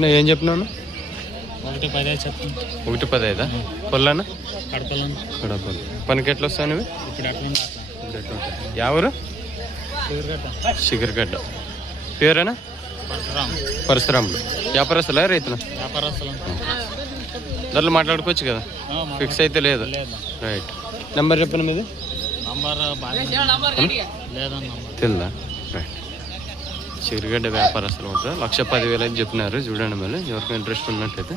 నేను ఏం చెప్పినాను? ఒకటి పదే చెప్తాను. ఒకటి పదైదా పొల్లనా కడపలను కడపలు. పనికి ఎట్లా వస్తాను ఇవి ఇప్పుడు అట్లా అట్లా. ఎవరు షిగర్గడ్డ పేరేనా? పరశురాం పరశురాములు వ్యాపారస్తులా రైతులు? వ్యాపారస్తులు. ధరలు మాట్లాడుకోవచ్చు కదా? ఫిక్స్ అయితే లేదు. రైట్. నెంబర్ చెప్పండి మీది? తెల్దా? చిరుగడ్డ వ్యాపారస్తులు ఉంటారు. లక్ష పదివేలు అని చెప్పినారు. చూడండి మళ్ళీ ఎవరికి ఇంట్రెస్ట్ ఉన్నట్టయితే.